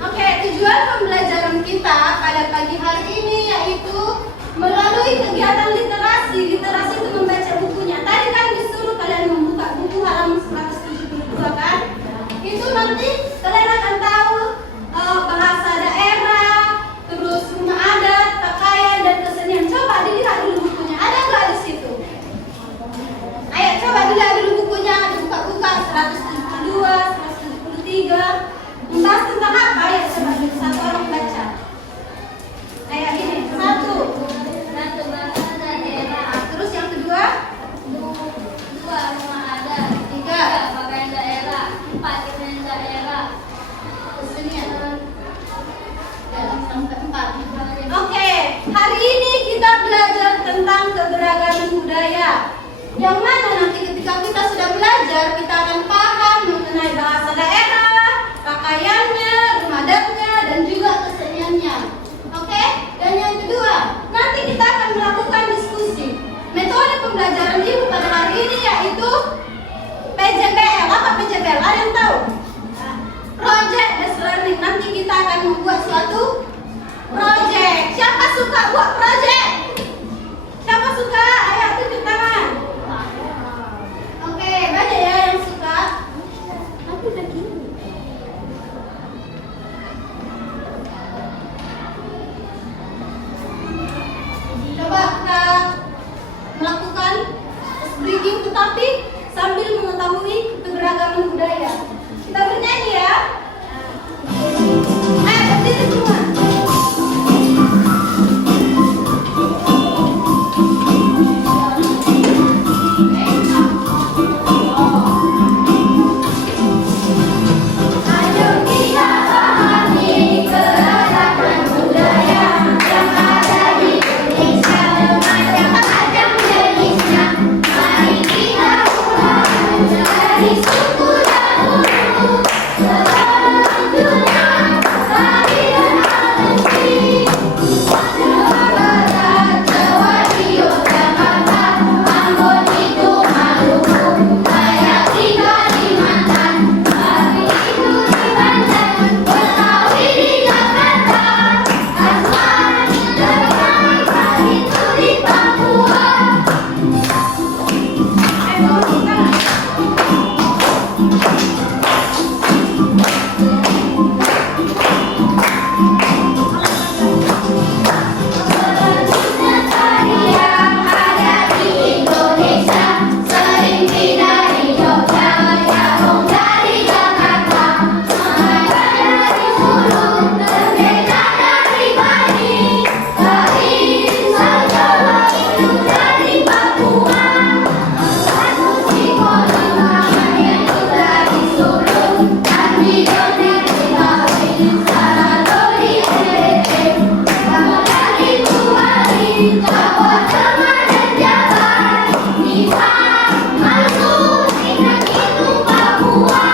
Oke, tujuan pembelajaran kita pada pagi hari ini yaitu melalui kegiatan literasi. Literasi itu membaca bukunya. Tadi kan disuruh kalian membuka buku halaman 172 kan? Itu nanti kalian akan tahu bahasa daerah, terus rumah adat, pakaian dan kesenian. Coba dilihat dulu bukunya. Ada nggak di situ? Ayo coba dilihat dulu bukunya. Dibuka-buka 172, 173. Membahas tentang apa ya? Coba satu orang baca. Ayo ini satu bahasa daerah. terus yang kedua Dua, rumah adat. Tiga. Pakaian daerah. 4, kesenian daerah. kesenian ya, sampai 4. Oke, hari ini kita belajar tentang keberagaman budaya. Yang mana nanti ketika kita sudah belajar kita akan paham mengenai bahasa daerah, pakaiannya, rumah adatnya dan juga keseniannya. Oke? Dan yang kedua, nanti kita akan melakukan diskusi. Metode pembelajaran ibu pada hari ini yaitu PJBL. Apa PJBL? Ada yang tahu? Project based learning. Nanti kita akan membuat suatu project. Siapa suka buat project? Siapa suka? Ayo tunjuk tangan. Oke, banyak ya yang suka. Aku udah gini. Coba kita melakukan breathing tetapi sambil mengetahui keberagaman budaya. Kita bernyanyi ya. Ayo berdiri semua. Ayo kita pahami keragaman budaya yang ada di Indonesia, macam-macam jenisnya. Mari kita mulai dari suku dahulu, sebelum dunia lahir dan asli. Jawa Barat, Jawa Timur, Jakarta, Ambon itu Maluku, Dayak di Kalimantan, Bali itu di Banten, Betawi di Jakarta, Asmat dan Bangka itu di Papua. Selanjutnya tarian ada di Indonesia, sering dari Jogja, Jagung dari Jakarta, Melayu dari Sulu, berbeda dari Bali, Kain Jawa itu dari Papua, musik Kolongan itu dari Sulu, dan bidonnya Betawi, Saradoli Ete, Kamu dari Bali, Jawa Tengah dan Jabar, Nisan, Maluku, Minang itu Papua.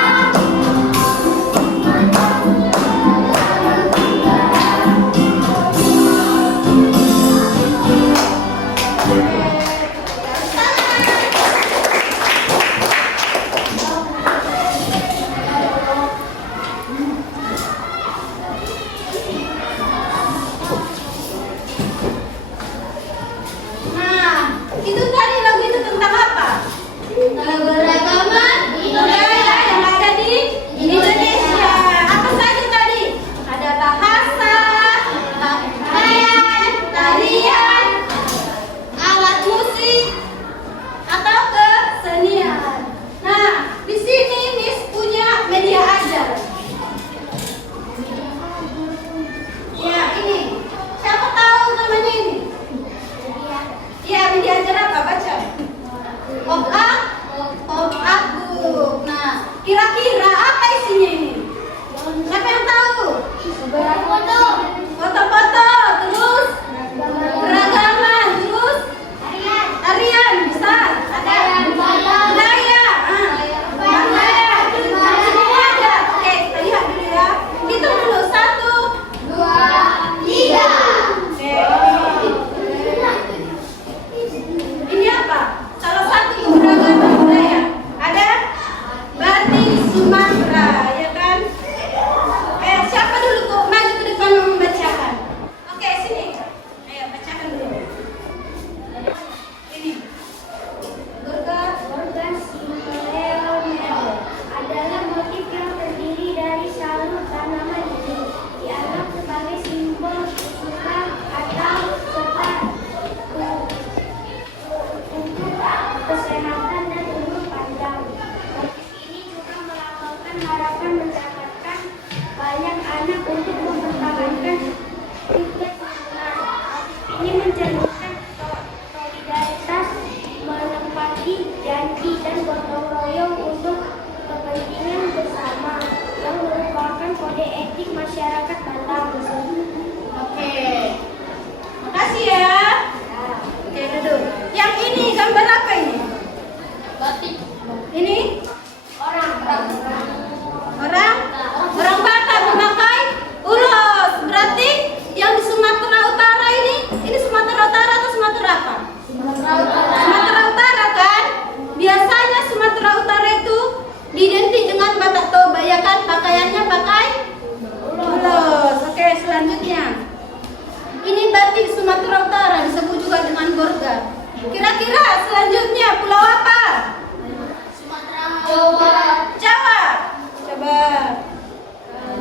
Sumatera Utara, disebut juga dengan Gorga. Kira-kira selanjutnya pulau apa? Jawa. Jawa. Coba.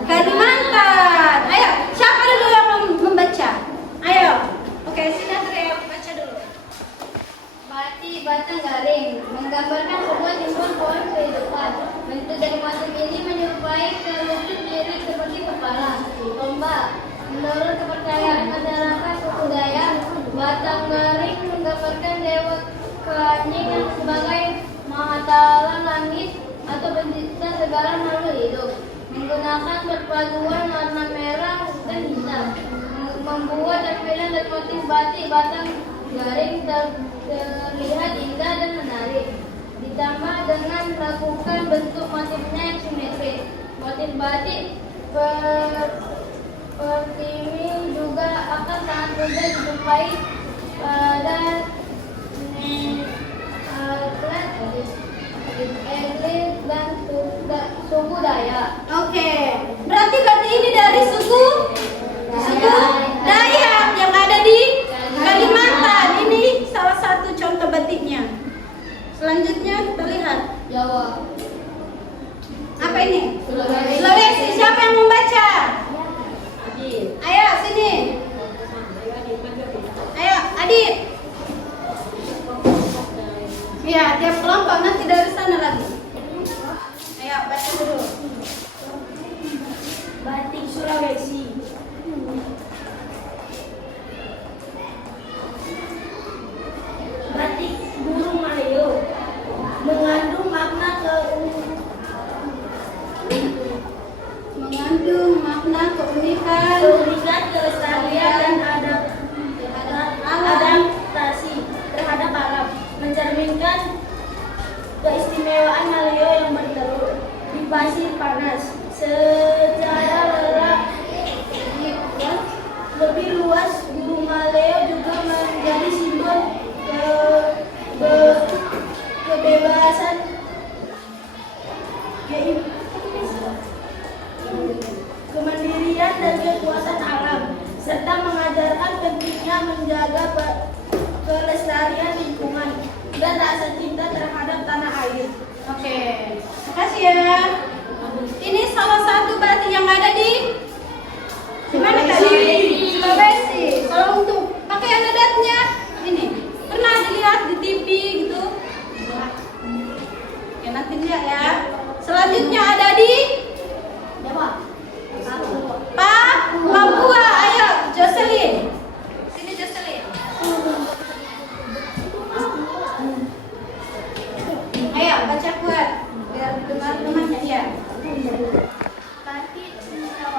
Kalimantan. Ayo, siapa dulu yang membaca? Ayo. Oke, sini Andrea baca dulu. Mati batang garing menggambarkan sebuah simbol pohon kehidupan. Bentuk dari motif ini menyerupai kerucut diri seperti kepala domba. Menurut kepercayaan masyarakat suku Dayak, batang garing menggambarkan dewa keanyingan sebagai Mahatala langit atau pencipta segala makhluk hidup. Menggunakan perpaduan warna merah dan hitam, membuat tampilan dan motif batik batang garing terlihat indah dan menarik. Ditambah dengan melakukan bentuk motifnya yang simetris. Motif batik seperti ini juga akan sangat mudah dijumpai pada etnis dan suku Dayak. Oke. Berarti batik ini dari suku Dayak yang ada di Kalimantan. Ini salah satu contoh batiknya. Selanjutnya kita lihat. Jawa. Apa ini? Sulawesi. Sulawesi. Siapa yang membaca? Adit. Ayo sini. Ayo Adit. Ya, tiap kelompok nanti dari sana lagi. Ayo baca dulu. Batik Sulawesi. Batik burung maleo mengandung makna keunikan, kelestarian dan adaptasi terhadap alam, mencerminkan keistimewaan maleo yang bertelur di pasir panas. Secara lebih luas, burung maleo juga menjadi simbol kebebasan, kemandirian dan kekuatan alam, serta mengajarkan pentingnya menjaga kelestarian lingkungan dan rasa cinta terhadap tanah air. Oke. Makasih ya. Ini salah satu batik yang ada di mana tadi? Sulawesi. Kalau untuk pakaian adatnya ini pernah dilihat di TV gitu. Oke, nanti lihat ya. Selanjutnya ada di Papua. Ayo Jocelyn. Sini Jocelyn. Ayo baca kuat biar didengar temannya ya. Batik Sulawesi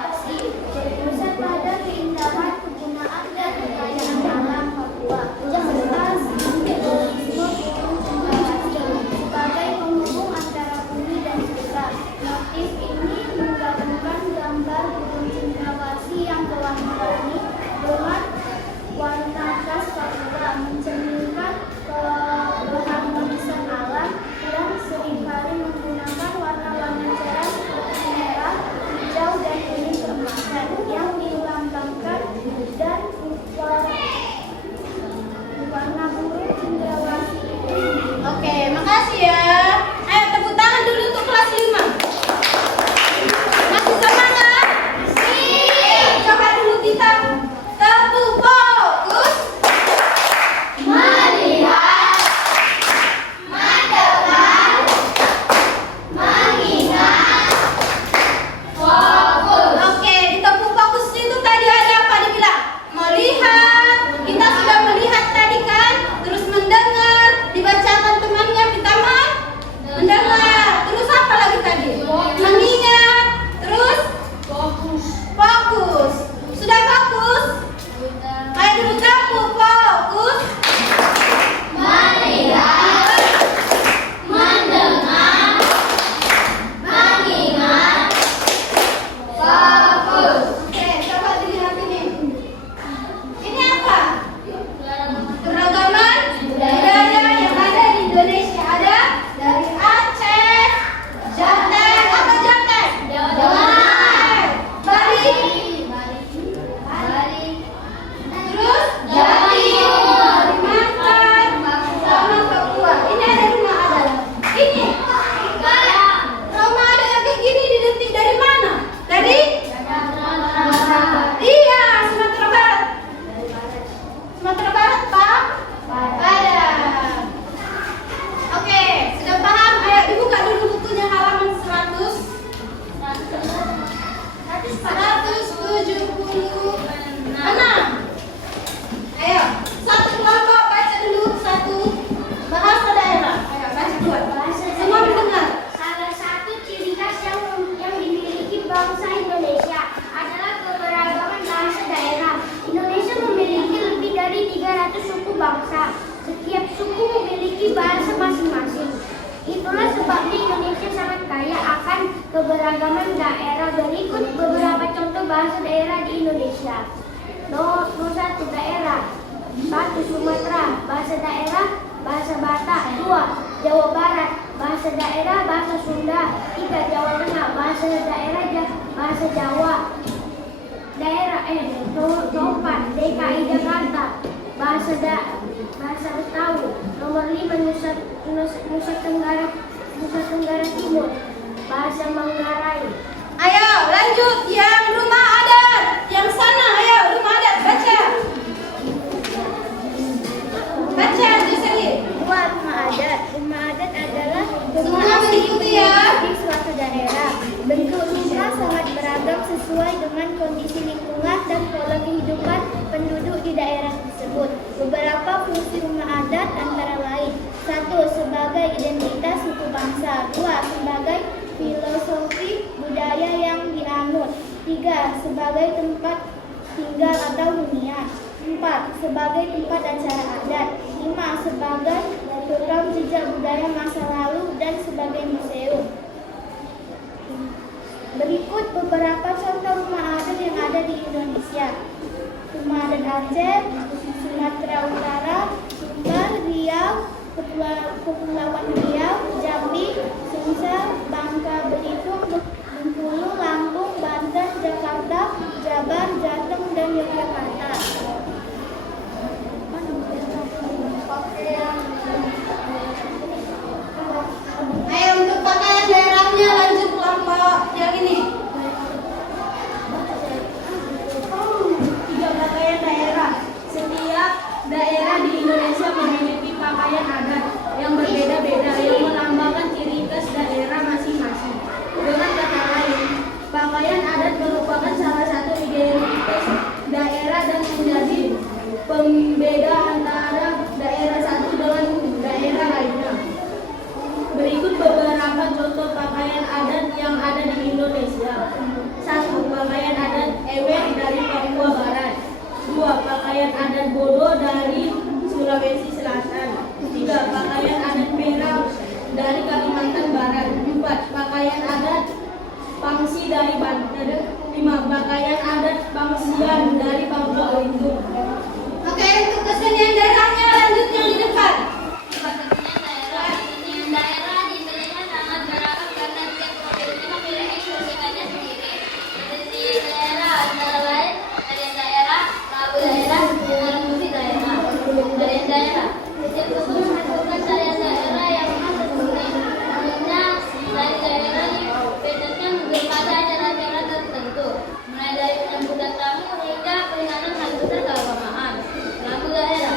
Ayo, satu kelompok baca dulu satu bahasa daerah. Ayo baca dua. Semua mendengar. Salah satu ciri khas yang dimiliki bangsa Indonesia adalah keberagaman bahasa daerah. Indonesia memiliki lebih dari 300 suku bangsa. Setiap suku memiliki bahasa masing-masing. Itulah sebabnya Indonesia sangat kaya akan keberagaman daerah. Berikut beberapa contoh bahasa daerah di Indonesia. Nomor 1 daerah. 1 Sumatera, bahasa daerah bahasa Batak. 2 Jawa Barat, bahasa daerah bahasa Sunda. 3 Jawa Tengah, bahasa daerah bahasa Jawa. Nomor 4 DKI Jakarta, bahasa Betawi. Nomor 5 Nusa Tenggara Timur, bahasa Manggarai. Ayo lanjut yang rumah adat. Yang sana ayo rumah adat baca. Baca di sini. Rumah adat. Rumah adat adalah Semua mengikuti ya. di suatu daerah. Bentuk rumah sangat beragam sesuai dengan kondisi lingkungan dan pola kehidupan penduduk di daerah tersebut. Beberapa fungsi rumah adat antara lain: 1. Sebagai identitas suku bangsa. 2. Sebagai filosofi budaya yang dianut. 3. Sebagai tempat tinggal atau hunian. 4. Sebagai tempat acara adat. 5. Sebagai rekam jejak budaya masa lalu dan sebagai museum. Berikut beberapa contoh rumah adat yang ada di Indonesia. Rumah adat Aceh, Sumatera Utara, Sumbar, Riau, Kepulauan Riau, Jambi, Sumsel, Bangka Belitung, Bengkulu, Lampung, Banten, Jakarta, Jabar, Jateng, dan Yogyakarta. Ayo untuk pakaian daerahnya lanjut kelompok yang ini. 3 pakaian daerah. Setiap daerah di Indonesia memiliki pakaian adat yang berbeda-beda yang melambangkan ciri khas daerah masing-masing. Dengan kata lain, pakaian adat merupakan salah satu identitas daerah dan menjadi pembeda antara daerah satu dengan daerah lainnya. Berikut beberapa contoh pakaian adat yang ada di Indonesia. 1. Pakaian adat Ewe dari Papua Barat. 2. Pakaian adat Bodo dari Sulawesi Selatan. 3. Pakaian adat Merah dari Kalimantan Barat. 4. Pakaian adat Pangsi dari Banten. 5. Pakaian adat Pangsian dari Papua Belitung. Oke, untuk kesenian daerahnya lanjut yang di depan. Kesenian daerah di Indonesia sangat beragam karena setiap provinsi memiliki keunikannya sendiri. Kesenian daerah antara lain tarian daerah, lagu daerah, dan musik daerah. Tarian daerah. Setiap suku melakukan tarian daerah yang khas tersendiri. Umumnya tarian daerah dibedakan kepada acara-acara tertentu, mulai dari penyambutan tamu hingga peringatan hari besar keagamaan. Lagu daerah.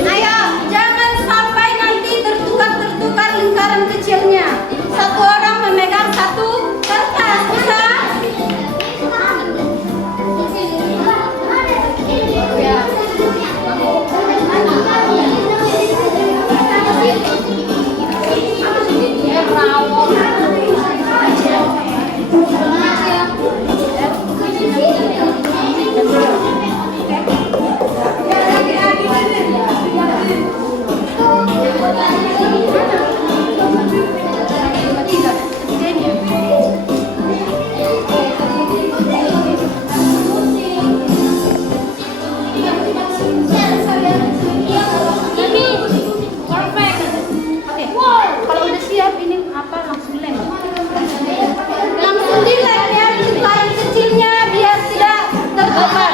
Ayo, jangan sampai nanti tertukar lingkaran kecilnya. Satu orang memegang satu kertas, bisa? Kalau udah siap ini apa langsung lem. Langsung dilem ya lingkaran kecilnya biar tidak tertukar.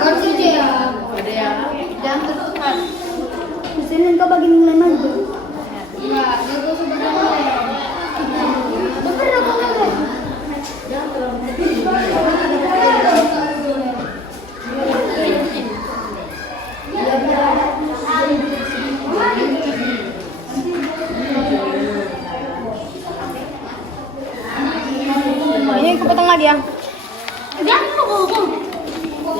Berarti ya. Jangan terus. Mesin kau bagi nilai maju. Enggak, itu sebenarnya. Ini kepotong lagi ya. Dia mau ngomong.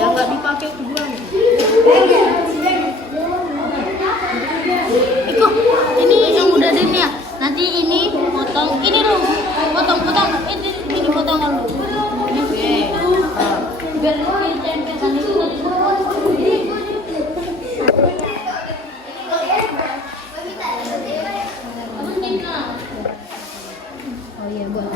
Ya nggak dipakai kedua. Iko, ini yang udah ada nih ya. Nanti ini potong, ini dulu. Potong. Ini potong dulu. Biar ditempelkan itu. Oh iya, boleh.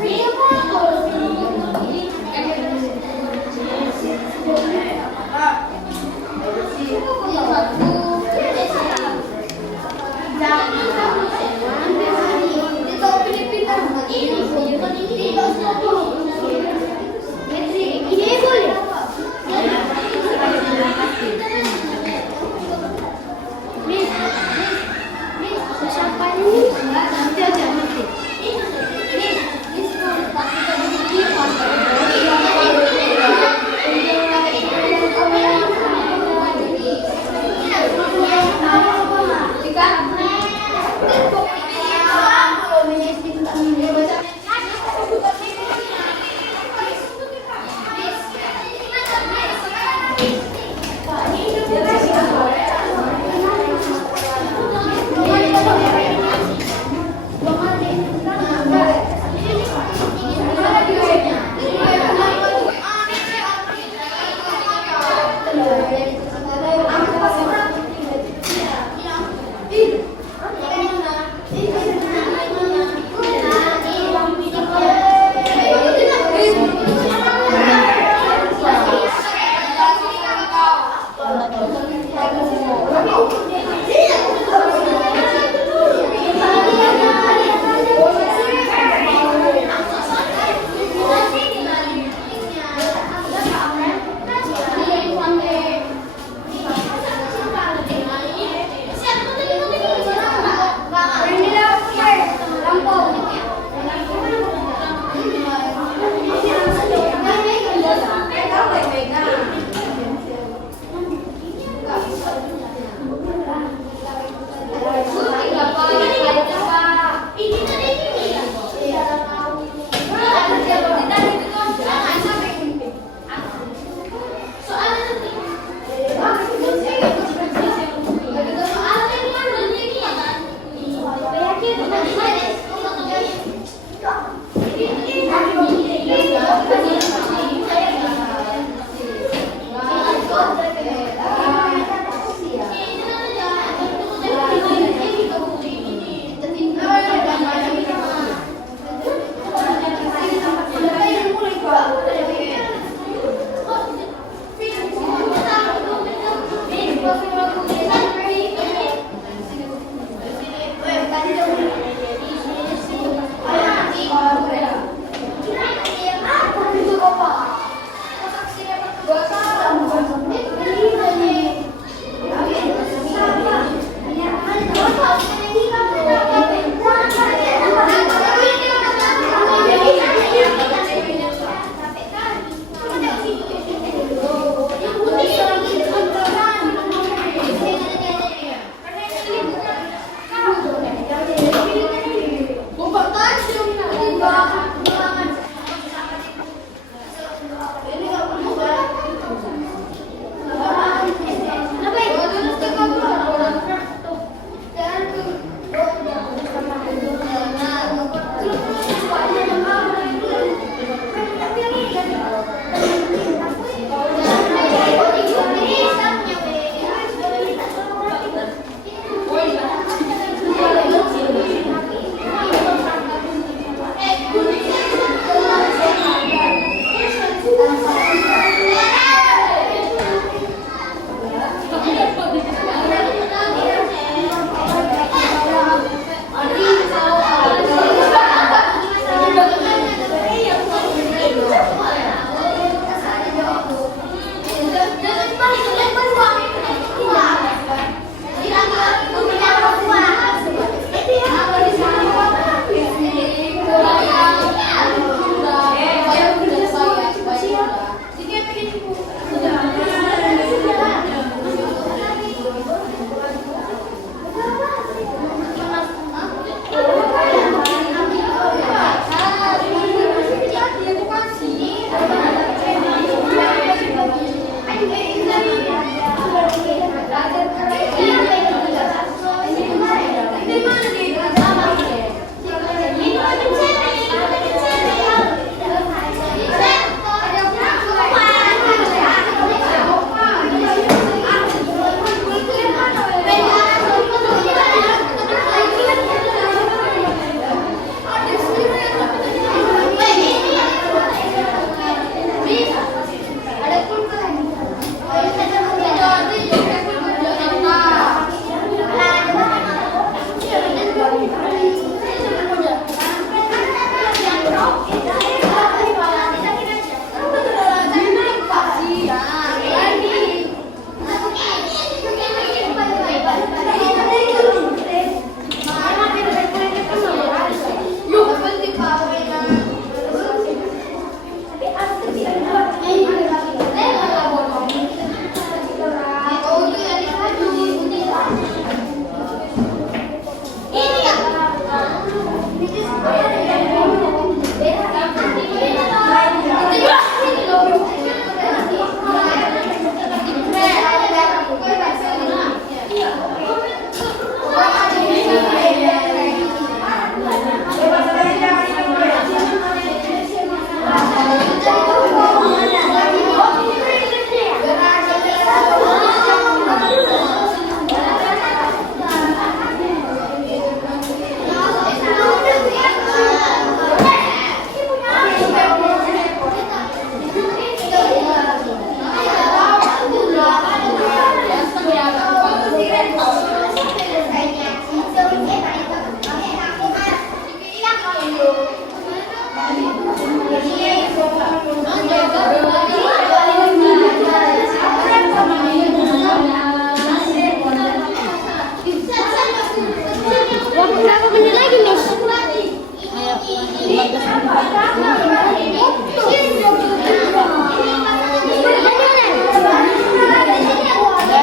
Berapa menit lagi nih?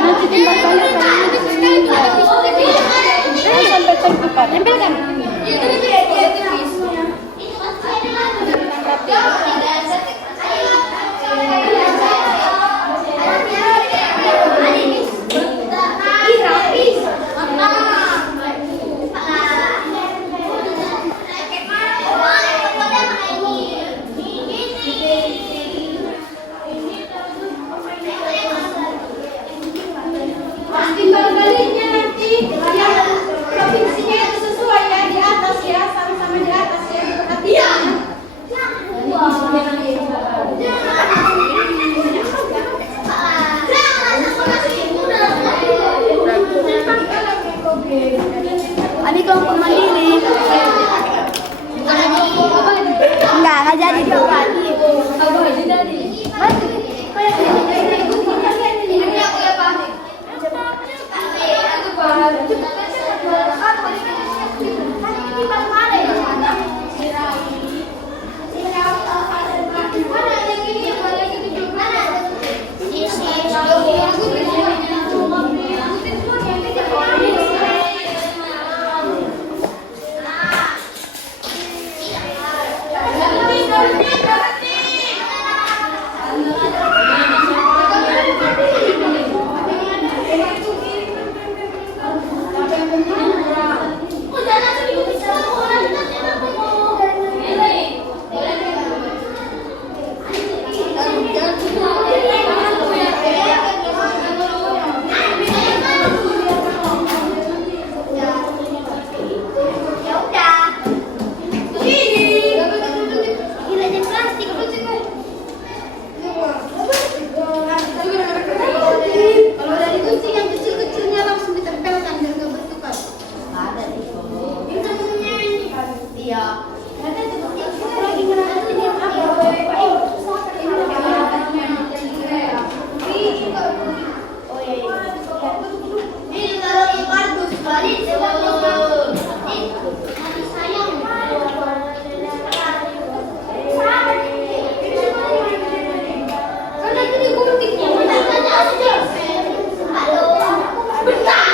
Nanti timbang balik sampai terbuka. Tempelkan. Timbal baliknya nanti yang provinsinya itu sesuai ya di atas ya, sama-sama di atas ya, perhatian. Ini kelompok mandiri. Enggak jadi dong. Kalau dari kunci yang kecil-kecilnya langsung ditempelkan biar nggak bertukar. Ada di Iya. Ini kalau di kardus balik karena itu diguntingnya. Halo. Bentar.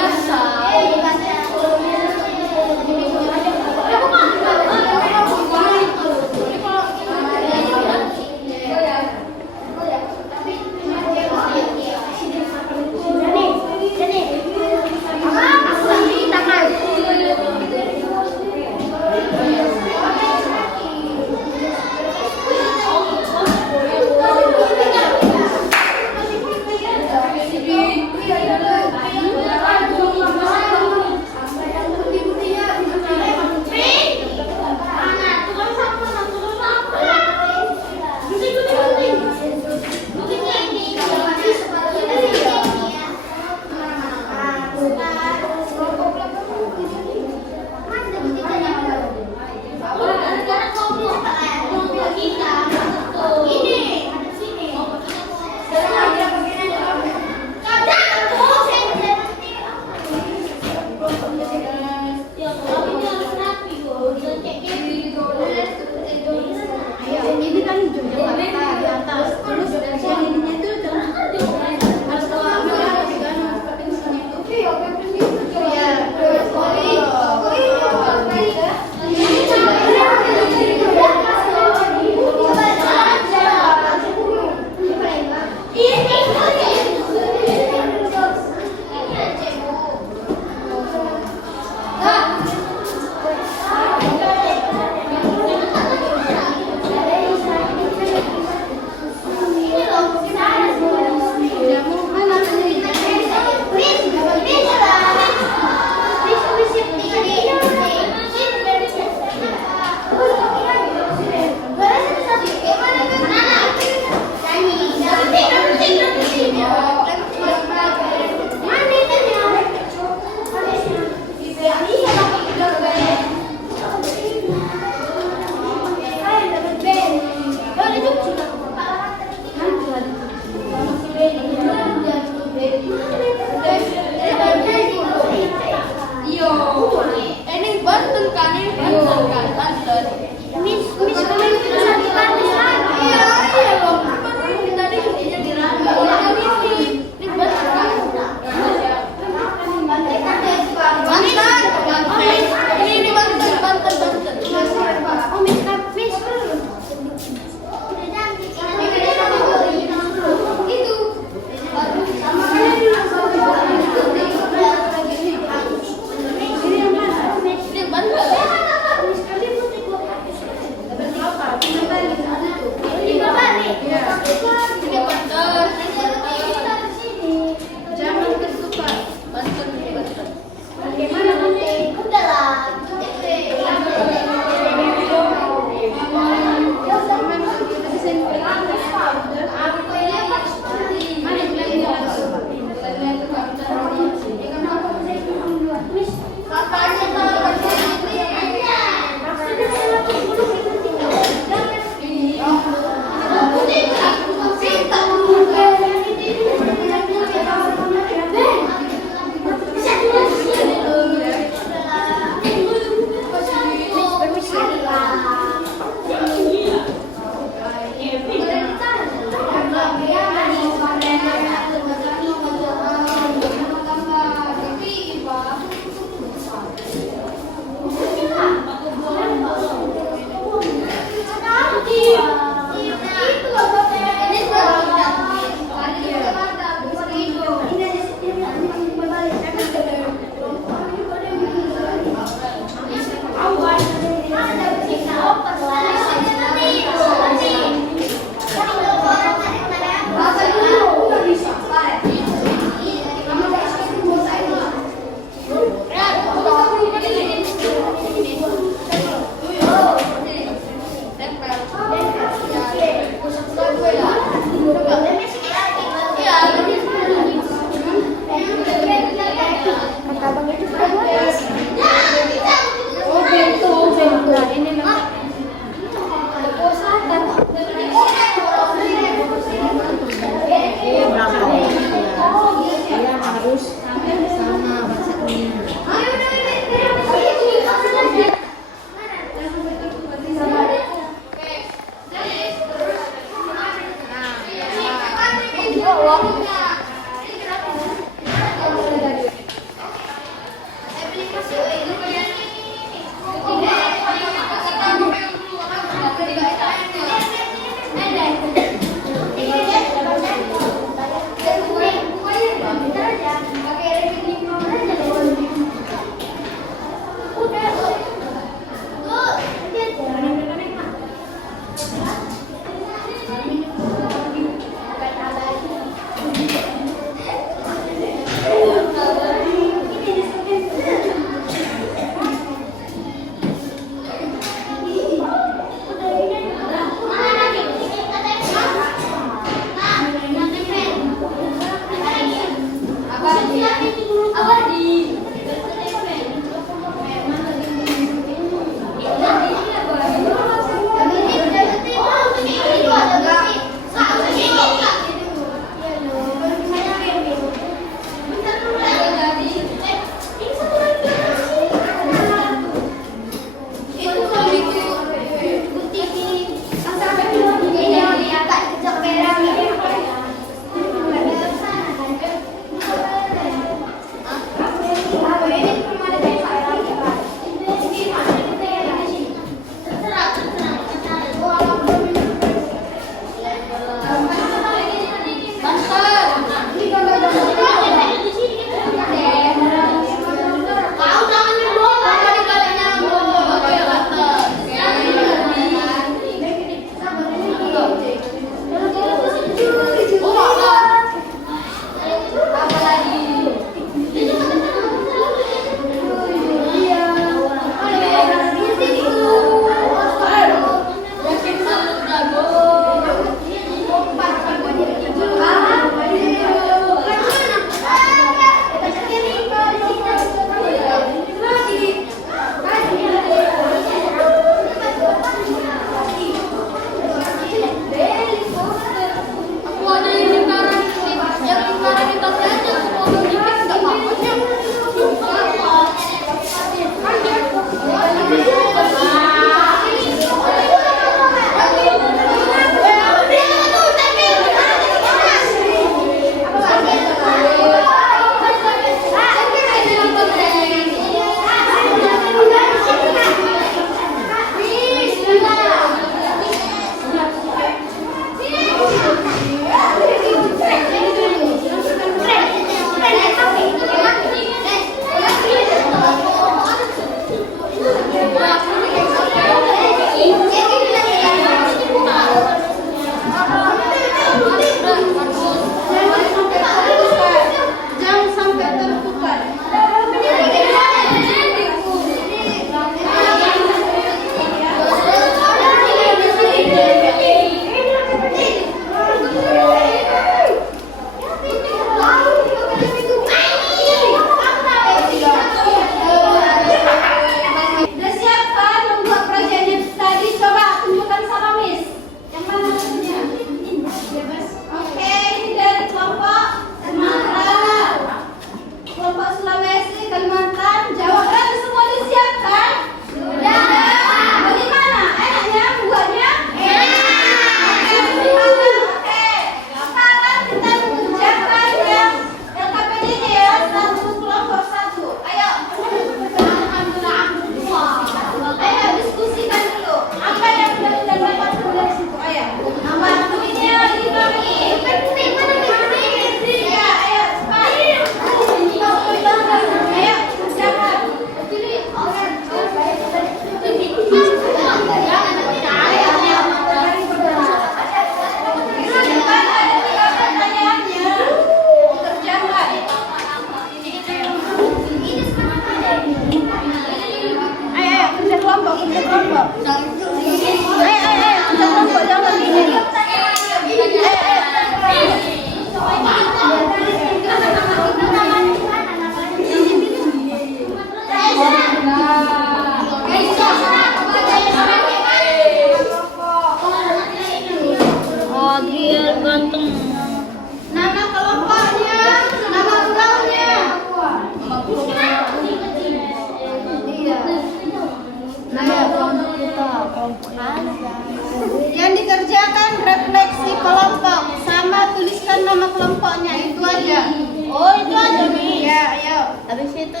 Habis itu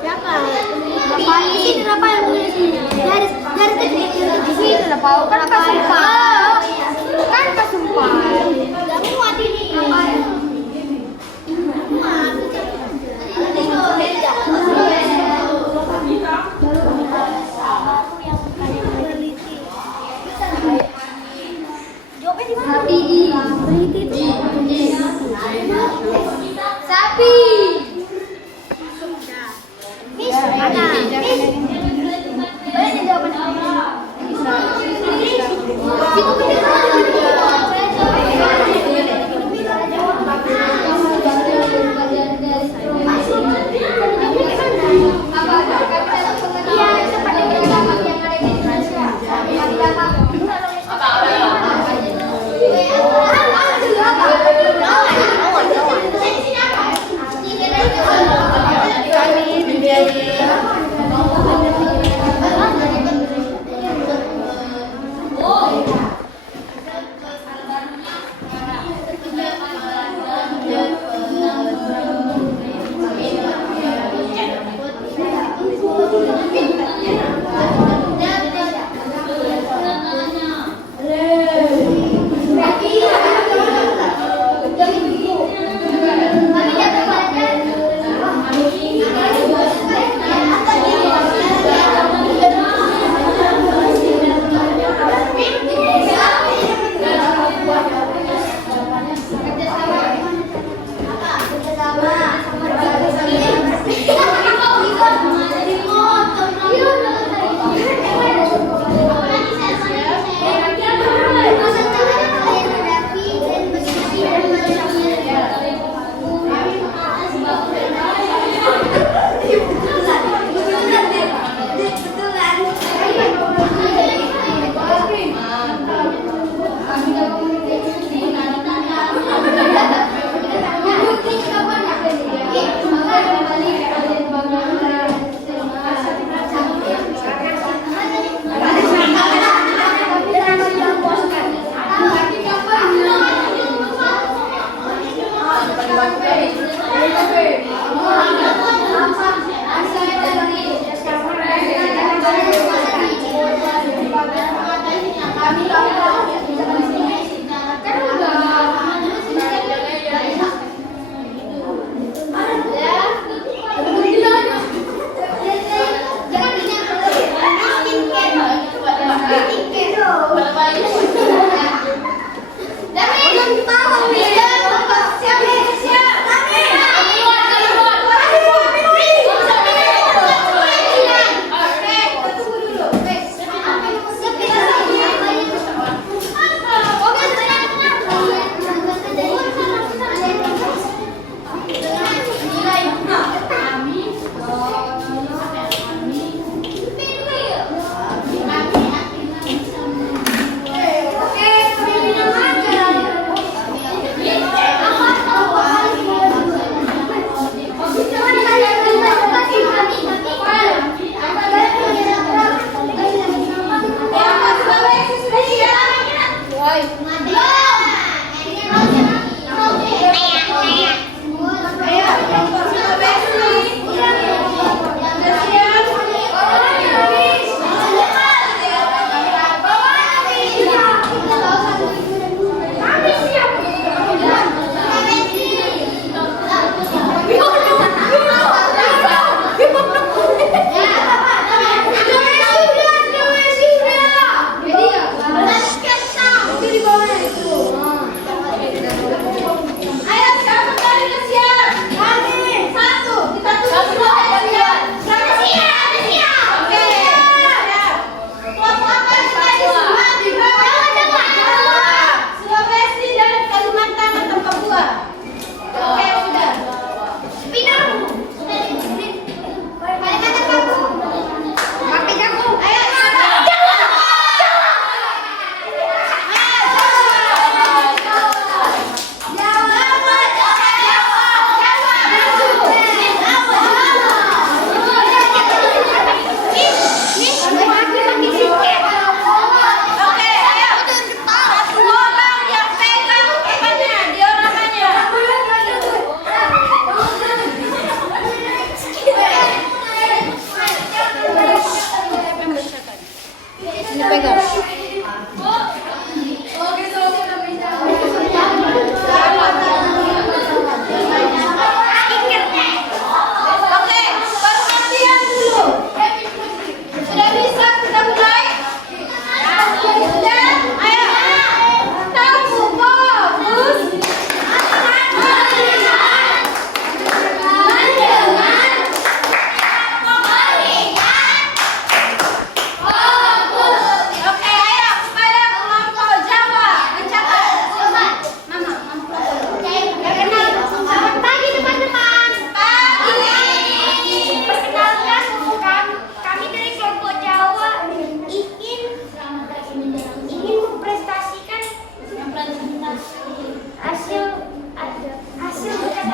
Siapa? Bapak ini berapa yang tulis ini? Dari di sini berapa? Kan kasumpah. Kan kasumpah. Kamu muat ini. sapi. Miss, ada. Miss. Banyak jawaban apa?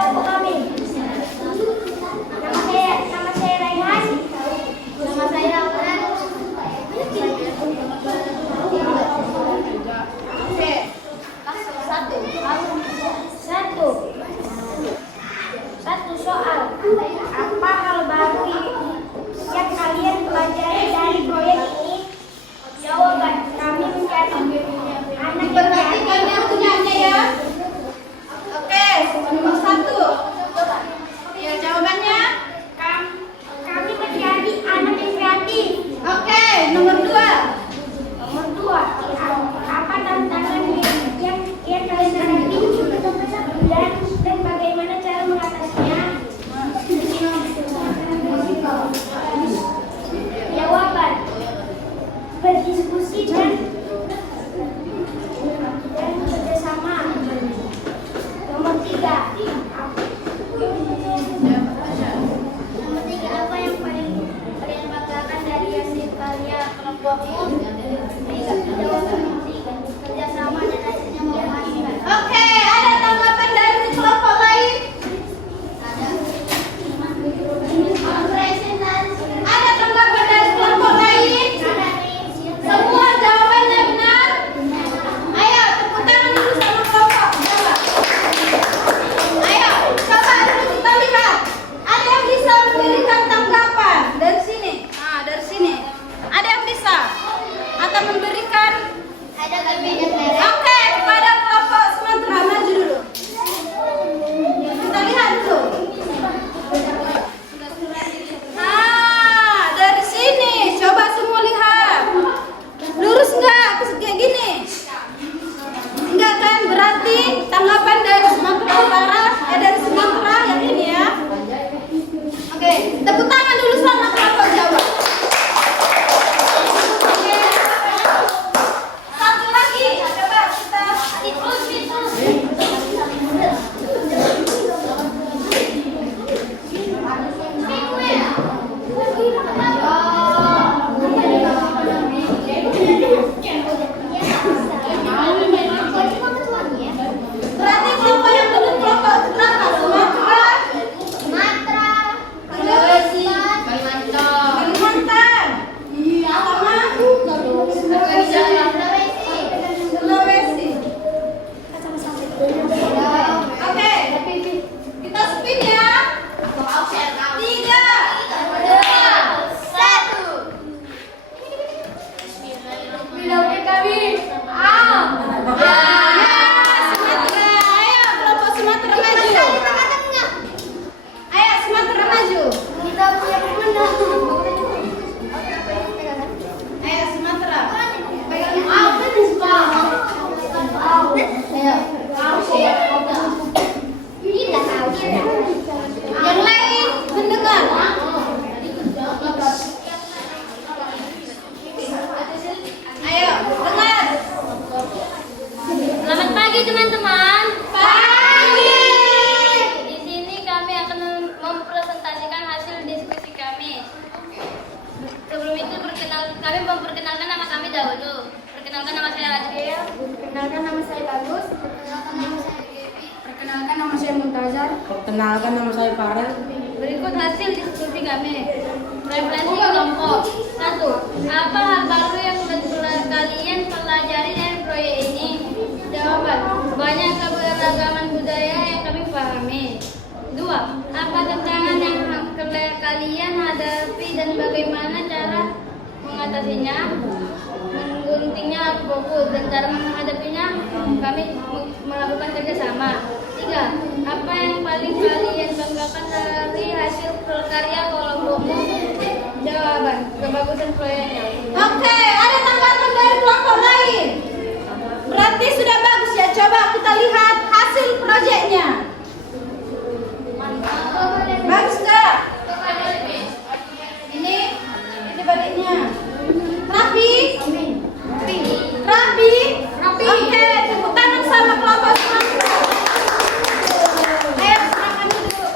kelompok kami. Nama saya Raihan. Nama saya Lauren. Oke. Satu. Satu soal. Apa hal baru yang kalian pelajari dari proyek ini? Jawaban, kami mencari anak yang Perhatikan yang punyanya ya. Oke, nomor 1. Ya, jawabannya. Kami mencari anak yang kreatif. Oke, nomor 2. Nomor 2, apa tantangan yang kalian hadapi dan bagaimana cara mengatasinya? Jawaban, berdiskusi dan kerjasama. Nomor 3, apa yang paling kalian banggakan dari hasil karya kelompokmu? Jawaban 3, kerjasama dan hasilnya memuaskan. Oke, ada tanggapan dari kelompok lain? Ada tanggapan dari kelompok lain? Semua jawabannya benar? Ayo, tepuk tangan dulu sama kelompok. Jawab. Ayo, coba dulu kita lihat. Ada yang bisa memberikan tanggapan dari sini? Ah, dari sini. Ada yang bisa? Atau memberikan? Ada kami. Oke, kepada kelompok Sumatera maju dulu. Kita lihat dulu. Nah, dari sini coba semua lihat. Lurus nggak? Kayak gini. Enggak kan? Berarti tanggapan dari Sumatera Utara, dari Sumatera yang ini ya. Oke, tepuk tangan dulu sama kelompok Jawa. Oke. Satu lagi, coba kita berarti kelompok yang dulu kelompok berapa? Sumatera, Sulawesi, Kalimantan, iya, Sulawesi. Oke, kita spin ya. 3, 2, 1. Bilangnya kami. Ya, Sumatera. Ayo, kelompok Sumatera maju. Ayo, Sumatera maju. Kita punya pemenang. Ayo, Sumatera. Yang lain mendengar. Ayo, dengar. Selamat pagi teman-teman. Pagi. Di sini kami akan mempresentasikan hasil diskusi kami. Sebelum itu kami memperkenalkan nama kami dahulu. Perkenalkan nama saya Adria. Perkenalkan nama saya Bagus. Perkenalkan nama saya Devi. Perkenalkan nama saya Muntazar. Perkenalkan nama saya Farel. Berikut hasil diskusi kami. Referensi kelompok. 1. Apa hal baru yang kalian pelajari dari proyek ini? Jawaban, banyak keberagaman budaya yang kami pahami. 2. Apa tantangan yang kalian hadapi dan bagaimana cara mengatasinya? Mengguntingnya harus fokus dan cara menghadapinya kami melakukan kerjasama. 3. Apa yang paling kalian banggakan dari hasil karya kelompokmu? Jawaban, kebagusan proyeknya. Oke, ada tanggapan dari kelompok lain. Berarti sudah bagus ya. Coba kita lihat hasil proyeknya. Bagus nggak? Ini baliknya. Rapi? Rapi? Oke, tepuk tangan sama kelompok Sumatera. Ayo, silakan dulu.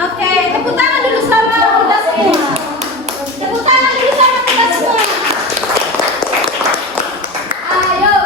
Oke, tepuk tangan dulu sama kita semua. Tepuk tangan dulu sama kita semua. Ayo.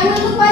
Jangan lupa